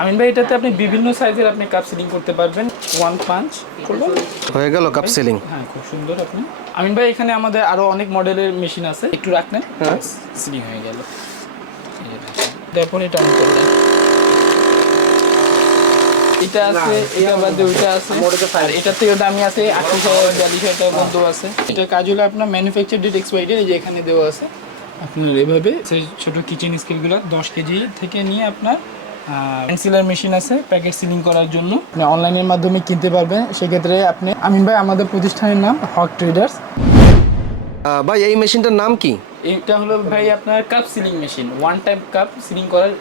আমিন ভাই এটাতে আপনি বিভিন্ন সাইজের আপনি কাপ সিলিং করতে পারবেন। ওয়ান পাঞ্চ করবেন হয়ে গেল কাপ সিলিং হ্যাঁ খুব সুন্দর আপনি। আমিন ভাই এখানে আমাদের আরও অনেক মডেলের মেশিন আছে। একটু রাখলেন। হ্যাঁ। সিলিং হয়ে গেল। এই যে দেখেন। তারপরে এটা অন করলেন এটা আছে এটা বাদে ওইটা আছে। আর এটার থেকে দামি আছে হাজার বিয়াল্লিশ হাজার টাকা পর্যন্ত আছে। এটা কাজ হলো আপনার ম্যানুফ্যাকচার ডেট এক্সপাইরি এই যে এখানে দেওয়া আছে। আপনার এভাবে সেই ছোট কিচেন স্কেলগুলো দশ কেজি থেকে নিয়ে আপনার পেন্সিলার মেশিন আছে প্যাকেট সিলিং করার জন্য। আপনি অনলাইনের মাধ্যমে কিনতে পারবেন। সেক্ষেত্রে আপনি আমিন ভাই আমাদের প্রতিষ্ঠানের নাম হক ট্রেডার্স ভাই এই মেশিনটার নাম কি? এটা হলো ভাই আপনার cup sealing machine one time cup sealing করার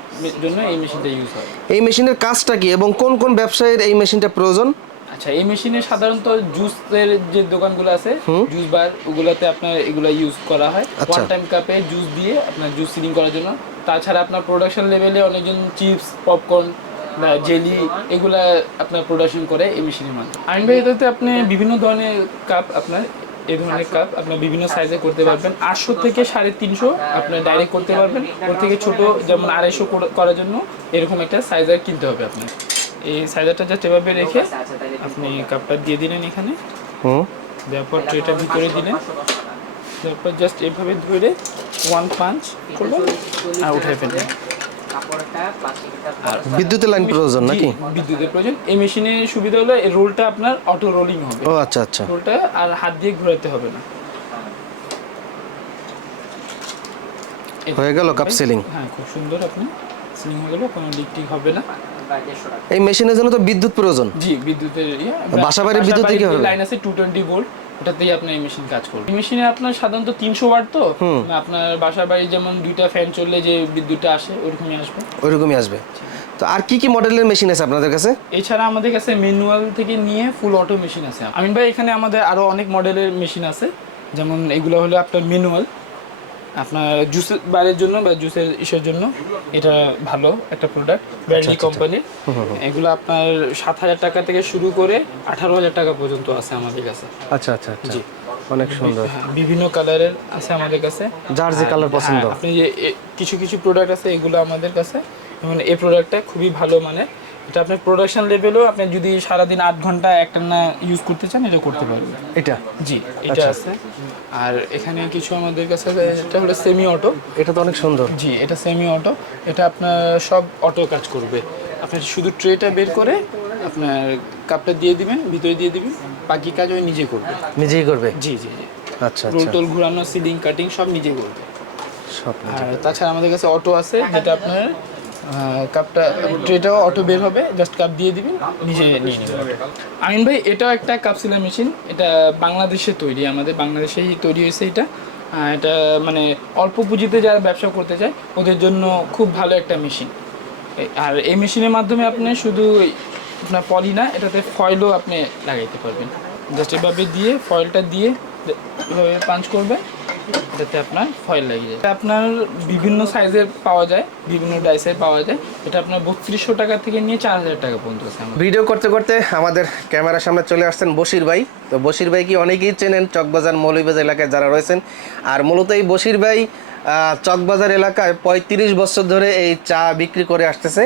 জন্য এই মেশিনটা ইউজ হয়। এই মেশিনের কাজটা কি এবং কোন কোন ব্যবসায়ীর এই মেশিনটা প্রয়োজন? আচ্ছা এই মেশিনে সাধারণত জুসের যে দোকানগুলো আছে জুস বার ওগুলাতে আপনার এগুলা ইউজ করা হয়। ওয়ান টাইম কাপে জুস দিয়ে আপনার জুস সিলিং করার জন্য। তাছাড়া আপনার প্রোডাকশন লেভেলে অনেকজন চিপস পপকর্ন বা জেলি এগুলা আপনার প্রোডাকশন করে এই মেশিনের মাধ্যমে। আইন ভাই এটাতে আপনি বিভিন্ন ধরনের কাপ আপনার এই ধরনের কাপ আপনার বিভিন্ন সাইজে করতে পারবেন। আটশো থেকে সাড়ে তিনশো আপনার ডাইরেক্ট করতে পারবেন। ওর থেকে ছোট যেমন আড়াইশো করার জন্য এরকম একটা সাইজার কিনতে হবে আপনার এই সাইজারটা জাস্ট এভাবে রেখে আপনি কাপটা দিয়ে দিলেন এখানে। হুম। দেওয়ার পর ট্রেটা ভিতরে দিলেন। তারপর জাস্ট এভাবে ধরে ওয়ান পাঞ্চ করবেন আর উঠাই ফেলবেন বিদ্যুতের লাইন প্রয়োজন নাকি? বিদ্যুতের প্রয়োজন। এই মেশিনের সুবিধা হলো এই রোলটা আপনার অটো রোলিং হবে। ও আচ্ছা আচ্ছা। রোলটা আর হাত দিয়ে ঘোরাতে হবে না। হয়ে গেল কাপ সিলিং হ্যাঁ খুব সুন্দর আপনি। সিলিং হয়ে গেল কোনো লিক টিক হবে না। এই মেশিনের জন্য তো বিদ্যুৎ প্রয়োজন। জি বিদ্যুতের ইয়ে বাসাবাড়ির বিদ্যুৎ থেকে হবে? লাইন আছে টু টোয়েন্টি ভোল্ট ওটাতেই আপনার এই মেশিন কাজ করবে এই মেশিনে আপনার সাধারণত তিনশো ওয়াট তো? আপনার বাসা বাড়ি যেমন দুইটা ফ্যান চললে যে বিদ্যুৎটা আসে ওরকমই আসবে। ওইরকমই আসবে। তো আর কি কি মডেলের মেশিন আছে আপনাদের কাছে? এছাড়া আমাদের কাছে ম্যানুয়াল থেকে নিয়ে ফুল অটো মেশিন আছে। আমিন ভাই এখানে আমাদের আরও অনেক মডেলের মেশিন আছে। যেমন এগুলো হলো আপনার ম্যানুয়াল আপনার জুসের বারের জন্য বা জুসের ইসের জন্য এটা ভালো একটা প্রোডাক্ট ব্র্যান্ডি কোম্পানির এগুলো আপনার সাত হাজার টাকা থেকে শুরু করে আঠারো হাজার টাকা পর্যন্ত আছে আমাদের কাছে। আচ্ছা আচ্ছা আচ্ছা। জি। অনেক সুন্দর। হ্যাঁ, বিভিন্ন কালারের আছে আমাদের কাছে। যার যে কালার পছন্দ। হ্যাঁ, আপনি যে কিছু কিছু প্রোডাক্ট আছে এগুলো আমাদের কাছে। মানে এই প্রোডাক্টটা খুবই ভালো মানে এটা আপনার প্রোডাকশন লেভেলও আপনি যদি সারাদিন আট ঘণ্টা একটা না ইউজ করতে চান এটা করতে পারবেন। এটা? জি এটা আছে। আর এখানে কিছু আমাদের কাছে এটা হলো সেমি অটো এটা তো অনেক সুন্দর। জি এটা সেমি অটো এটা আপনার সব অটো কাজ করবে। আপনি শুধু ট্রেটা বের করে আপনার কাপটা দিয়ে দিবেন ভিতরে দিয়ে দিবেন বাকি কাজ ওই নিজে করবে। নিজেই করবে? জি জি জি। আচ্ছা রোল আচ্ছা। টোল ঘুরানো সিলিং কাটিং সব নিজে করবে। সব আর তাছাড়া আমাদের কাছে অটো আছে যেটা আপনার কাপটা ট্রেটাও অটো বের হবে জাস্ট কাপ দিয়ে দিবেন নিজে নিয়ে নেবেন আমিন ভাই এটাও একটা কাপ সিলার মেশিন এটা বাংলাদেশে তৈরি, আমাদের বাংলাদেশেই তৈরি হয়েছে এটা। এটা মানে অল্প পুঁজিতে যারা ব্যবসা করতে চায়, ওদের জন্য খুব ভালো একটা মেশিন আর এই মেশিনের মাধ্যমে আপনি শুধু আপনার পলি না, এটাতে ফয়েলও আপনি লাগাইতে পারবেন। জাস্ট এভাবে দিয়ে ফয়েলটা দিয়ে, এভাবে পাঞ্চ করবেন এটাতে আপনার ফয়েল লাগে যায়। আপনার বিভিন্ন সাইজের পাওয়া যায়, বিভিন্ন ডাইসের পাওয়া যায়। এটা আপনার বত্রিশশো টাকা থেকে নিয়ে চার হাজার টাকা পর্যন্ত আছে ভিডিও করতে করতে আমাদের ক্যামেরার সামনে চলে আসছেন বশির ভাই। তো বশির ভাই কি অনেকেই চেনেন চকবাজার মৌলভীবাজার এলাকায় যারা রয়েছেন। আর মূলত এই বশির ভাই চকবাজার এলাকায় পঁয়ত্রিশ বছর ধরে এই চা বিক্রি করে আসতেছে।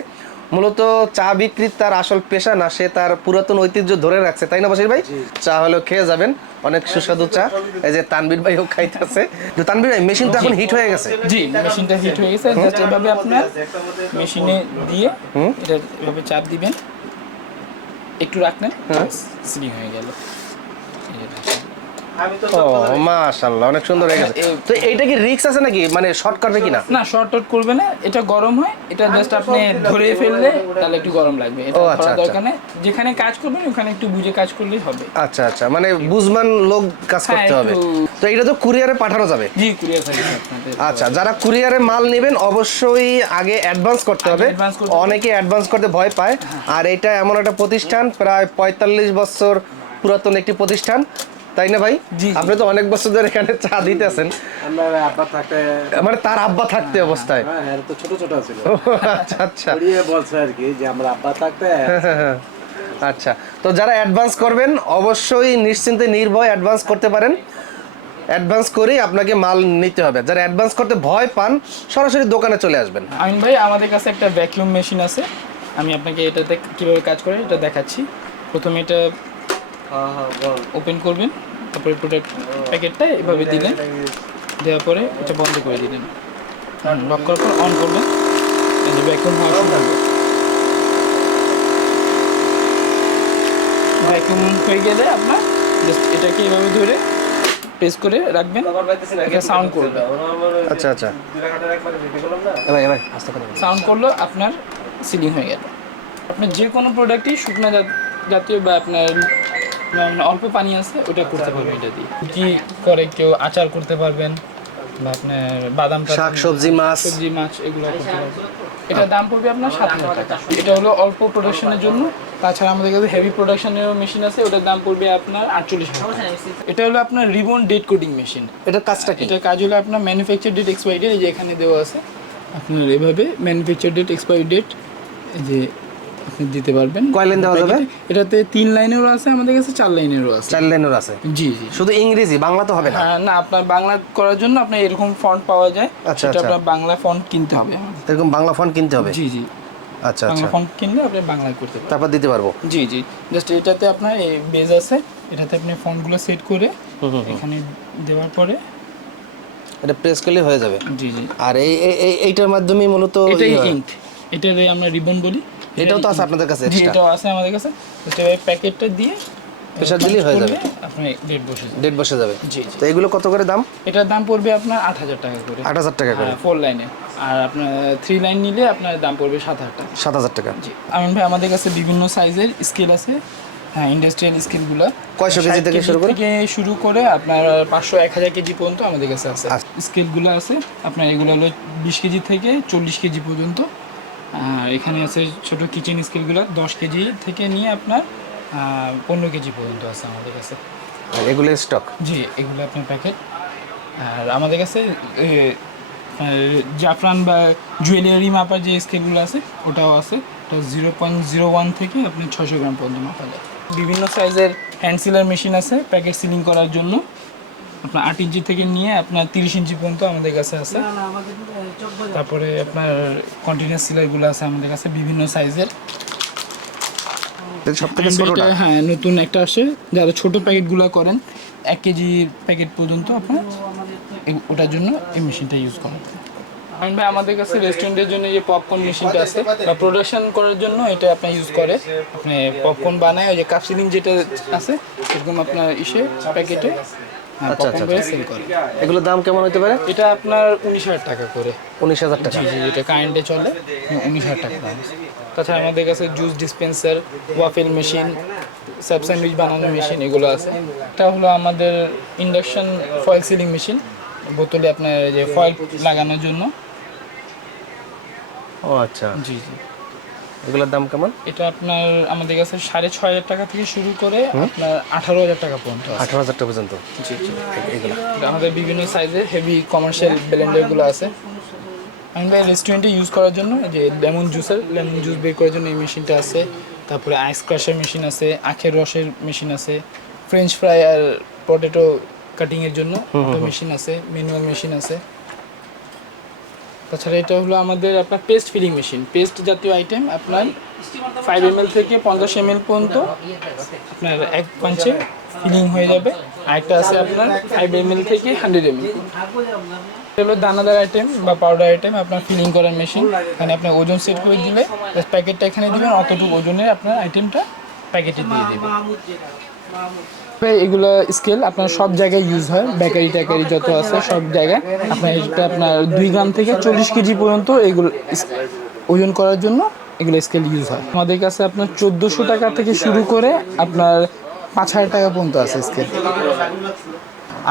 মূলত চা বিক্রির তার আসল পেশা না সে তার পুরাতন ঐতিহ্য ধরে রাখছে তাই না বসির ভাই? চা হলো খেয়ে যাবেন অনেক সুস্বাদু চা। এই যে তানবীর ভাইও খাইতেছে। তো তানবীর ভাই মেশিন তো এখন হিট হয়ে গেছে? জি মেশিনটা হিট হয়ে গেছে। জাস্ট এভাবে আপনার মেশিনে দিয়ে এটা এভাবে চাপ দিবেন। একটু রাখলেন সিলিং হয়ে গেল। ও মাশাআল্লাহ অনেক সুন্দর হয়ে গেছে। তো এইটা কি রিক্স আছে নাকি? মানে শর্ট করবে কিনা? না শর্ট আউট করবে না এটা গরম হয় এটা জাস্ট আপনি ধরে ফেললে তাহলে একটু গরম লাগবে। এটা ও, আচ্ছা, আচ্ছা। দরকার নেই। যেখানে কাজ করবেন ওখানে একটু বুঝে কাজ করলেই হবে। আচ্ছা আচ্ছা মানে বুঝমান লোক কাজ হ্যাঁ, করতে হবে। তো এটা তো কুরিয়ারে পাঠানো যাবে। জি কুরিয়ার সার্ভিস আচ্ছা যারা কুরিয়ারে মাল নেবেন অবশ্যই আগে অ্যাডভান্স করতে হবে। হ্যাঁ। অনেকে অ্যাডভান্স করতে ভয় পায়। আর এটা এমন একটা প্রতিষ্ঠান প্রায় পঁয়তাল্লিশ বছর পুরাতন একটি প্রতিষ্ঠান। তাই না ভাই। আপনি তো অনেক বছর ধরে এখানে চা দিতেছেন। আমরা আব্বা থাকতে মানে তার আব্বা থাকতে অবস্থায়। হ্যাঁ হ্যাঁ তো ছোট ছোট ছিল। আচ্ছা আচ্ছা। বলছে আর কি যে আমরা আব্বা থাকতে আচ্ছা তো যারা অ্যাডভান্স করবেন অবশ্যই নিশ্চিন্তে নির্ভয় অ্যাডভান্স করতে পারেন। অ্যাডভান্স করেই আপনাকে মাল নিতে হবে। যারা অ্যাডভান্স করতে ভয় পান সরাসরি দোকানে চলে আসবেন। আমিন ভাই আমাদের কাছে একটা ভ্যাকিউম মেশিন আছে। আমি আপনাকে এটাতে কীভাবে কাজ করে এটা দেখাচ্ছি। প্রথমে এটা ওপেন করবেন তারপরে প্রোডাক্ট প্যাকেটটা এভাবে দিলেন। দেওয়ার পরে এটা বন্ধ করে দিলেন। লক করার পর অন করবেন। এই যে ভ্যাকুয়াম হওয়া শুরু হবে ভ্যাকুয়াম হয়ে গেলে আপনার জাস্ট এটাকে এভাবে ধরে প্রেস করে রাখবেন। এটা সাউন্ড করবে। আচ্ছা আচ্ছা। এবার এবার আস্তে করে সাউন্ড করল আপনার সিলিং হয়ে গেল। আপনার যে কোনো প্রোডাক্টই শুকনো জাত- জাতীয় বা আপনার অল্প পানি আছে ওটা করতে পারবেন এটা দিয়ে। কি করে কেউ আচার করতে পারবেন? বা আপনার বাদাম শাক সবজি মাছ। সবজি মাছ এগুলো করতে পারবেন। এটার দাম পড়বে আপনার সাত হাজার টাকা। এটা হলো অল্প প্রোডাকশনের জন্য। তাছাড়া আমাদের কাছে হেভি প্রোডাকশনেরও মেশিন আছে ওটার দাম পড়বে আপনার আটচল্লিশ টাকা। এটা হলো আপনার রিবন ডেট কোডিং মেশিন এটার কাজটা কি? এটার কাজ হলো আপনার ম্যানুফ্যাকচার ডেট এক্সপায়ারি ডেট এই যে এখানে দেওয়া আছে। আপনার এভাবে ম্যানুফ্যাকচার ডেট এক্সপায়ারি ডেট যে আপনি দিতে পারবেন। কয় লাইন দেওয়া যাবে? এটাতে তিন লাইনেরও আছে আমাদের কাছে চার লাইনেরও আছে। চার লাইনের আছে। জি জি। শুধু ইংরেজি বাংলা তো হবে না? হ্যাঁ, না আপনার বাংলা করার জন্য আপনার এরকম ফন্ট পাওয়া যায় আচ্ছা, সেটা আচ্ছা। আপনার বাংলা ফন্ট কিনতে হবে। এরকম বাংলা ফোন কিনতে হবে? জি জি। আচ্ছা আচ্ছা। বাংলা ফন্ট কিনলে আপনি বাংলায় করতে পারবেন। তারপর দিতে পারব? জি জি। জাস্ট এটাতে আপনার এই বেজ আছে এটাতে আপনি ফন্টগুলো সেট করে এখানে দেওয়ার পরে এটা প্রেস করলে হয়ে যাবে। জি জি। আর এই এই- এই এইটার মাধ্যমে মূলত এটাই ইয়ে ইঙ্ক এটার আমরা রিবন বলি। এটাও তো আছে আপনাদের কাছে এটাও আছে আমাদের কাছে। Just এই প্যাকেটটা দিয়ে Pressure দিলেই হয়ে যাবে। আপনি ডেট বসে ডেট বসে যাবে। জি তো এগুলো কত করে দাম? এটার দাম পড়বে আপনার আট হাজার টাকা করে। আট হাজার টাকা করে। ফোর লাইনে আর আপনার থ্রি লাইন নিলে আপনার দাম পড়বে সাত হাজার টাকা। সাত হাজার টাকা। জি। আমিন ভাই আমাদের কাছে বিভিন্ন সাইজের স্কেল আছে। হ্যাঁ ইন্ডাস্ট্রিয়াল স্কেলগুলো কয়শো কেজি থেকে শুরু করে? থেকে শুরু করে আপনার পাঁচশো এক হাজার কেজি পর্যন্ত আমাদের কাছে আছে। আচ্ছা। স্কেলগুলো আছে। আপনার এগুলো হলো বিশ কেজি থেকে চল্লিশ কেজি পর্যন্ত। এখানে আছে ছোট কিচেন স্কেলগুলো দশ কেজি থেকে নিয়ে আপনার পনেরো কেজি পর্যন্ত আছে আমাদের কাছে। আর এগুলো স্টক জি এগুলো আপনার প্যাকেট আর আমাদের কাছে জাফরান বা জুয়েলারি মাপার যে স্কেলগুলো আছে ওটাও আছে। ওটা জিরো পয়েন্ট জিরো ওয়ান থেকে আপনি ছশো গ্রাম পর্যন্ত মাপা যায়। বিভিন্ন সাইজের হ্যান্ড সিলার মেশিন আছে প্যাকেট সিলিং করার জন্য। আপনার আট ইঞ্চি থেকে নিয়ে আপনার তিরিশ ইঞ্চি পর্যন্ত আমাদের কাছে আছে। তারপরে আপনার কন্টিনিউয়াস সিলারগুলো আছে আমাদের কাছে বিভিন্ন সাইজের হ্যাঁ নতুন একটা আসে। যারা ছোট প্যাকেটগুলো করেন এক কেজি প্যাকেট পর্যন্ত আপনার ওটার জন্য এই মেশিনটা ইউজ করেন। আমিন ভাই আমাদের কাছে রেস্টুরেন্টের জন্য যে পপকর্ন মেশিনটা আছে বা প্রোডাকশন করার জন্য এটা আপনার ইউজ করে। আপনি পপকর্ন বানায় ওই যে কাপ সিলিং যেটা আছে এরকম আপনার ইসে প্যাকেটে। আচ্ছা, সেল করে এগুলোর দাম কেমন হতে পারে? এটা আপনার উনিশ হাজার টাকা করে। উনিশ হাজার টাকা। জি যেটা কারেন্টে চলে। উনিশ হাজার টাকা তাছাড়া আমাদের কাছে জুস ডিসপেন্সার ওয়াফেল মেশিন স্যাপ স্যান্ডউইচ বানানোর মেশিন এগুলো আছে। এটা হলো আমাদের ইন্ডাকশন ফয়েল সিলিং মেশিন বোতলে আপনার যে ফয়েল লাগানোর জন্য। ও আচ্ছা। জি জি। এগুলোর দাম কেমন? এটা আপনার আমাদের কাছে সাড়ে ছয় হাজার টাকা থেকে শুরু করে আপনার আঠারো হাজার টাকা পর্যন্ত আঠারো হাজার টাকা পর্যন্ত? জি জি। এগুলো আমাদের বিভিন্ন সাইজের হেভি কমার্শিয়াল ব্লেন্ডারগুলো আছে। আমি ভাই রেস্টুরেন্টে ইউজ করার জন্য যে লেমন জুসের লেমন জুস বের করার জন্য এই মেশিনটা আছে। তারপরে আইস ক্রাশার মেশিন আছে আখের রসের মেশিন আছে ফ্রেঞ্চ ফ্রাই আর পটেটো কাটিংয়ের জন্য মেশিন আছে ম্যানুয়াল মেশিন আছে। তাছাড়া এটা হলো আমাদের আপনার পেস্ট ফিলিং মেশিন পেস্ট জাতীয় আইটেম আপনার ফাইভ এম থেকে পঞ্চাশ এম পর্যন্ত আপনার এক পাঞ্চে ফিলিং হয়ে যাবে। আরেকটা আছে আপনার ফাইভ এম থেকে হান্ড্রেড এম হলো দানাদার আইটেম বা পাউডার আইটেম আপনার ফিলিং করার মেশিন এখানে আপনার ওজন সেট করে দিলে প্যাকেটটা এখানে দিবেন, অতটুকু ওজনের আপনার আইটেমটা প্যাকেটে দিয়ে দেবেন। ভাই এগুলো স্কেল আপনার সব জায়গায় ইউজ হয়। বেকারি ট্যাকারি যত আছে, সব জায়গায়। আপনার এটা আপনার দুই গ্রাম থেকে চল্লিশ কেজি পর্যন্ত এগুলো ওজন করার জন্য এগুলো স্কেল ইউজ হয়। আমাদের কাছে আপনার চোদ্দোশো টাকা থেকে শুরু করে আপনার পাঁচ হাজার টাকা পর্যন্ত আছে স্কেল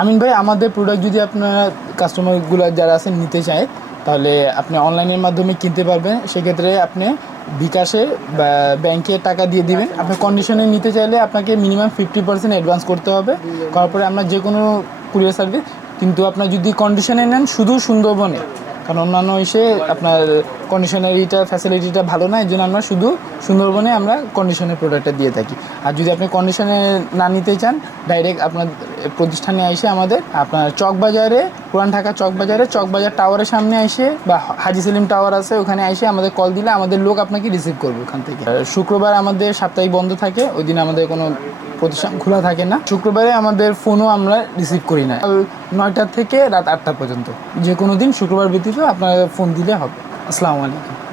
আমিন ভাই, আমাদের প্রোডাক্ট যদি আপনার কাস্টমারগুলো যারা আছেন নিতে চায় তাহলে আপনি অনলাইনের মাধ্যমে কিনতে পারবেন। সেক্ষেত্রে আপনি বিকাশে ব্যাংকে টাকা দিয়ে দিবেন। আপনি কন্ডিশনে নিতে চাইলে আপনাকে মিনিমাম ফিফটি পার্সেন্ট অ্যাডভান্স করতে হবে। তারপরে পরে আমরা যে কোনো কুরিয়ার সার্ভিস কিন্তু আপনার যদি কন্ডিশনে নেন, শুধু সুন্দরবনে। কারণ অন্যান্য এসে আপনার কন্ডিশনারিটা ফ্যাসিলিটিটা ভালো না, এর জন্য আমরা শুধু সুন্দরবনে আমরা কন্ডিশনের প্রোডাক্টটা দিয়ে থাকি। আর যদি আপনি কন্ডিশনে না নিতে চান ডাইরেক্ট আপনার প্রতিষ্ঠানে এসে আমাদের আপনার চকবাজারে, পুরান ঢাকা চকবাজারে, চকবাজার টাওয়ারের সামনে এসে বা হাজি সেলিম টাওয়ার আছে, ওখানে এসে আমাদের কল দিলে আমাদের লোক আপনাকে রিসিভ করবে ওখান থেকে। শুক্রবার আমাদের সাপ্তাহিক বন্ধ থাকে, ওই দিন আমাদের কোনো প্রতিষ্ঠান খোলা থাকে না। শুক্রবারে আমাদের ফোনও আমরা রিসিভ করি না। নয়টা থেকে রাত আটটা পর্যন্ত। যে কোনো দিন শুক্রবার ব্যতীত আপনারা ফোন দিলে হবে। আসসালামু আলাইকুম।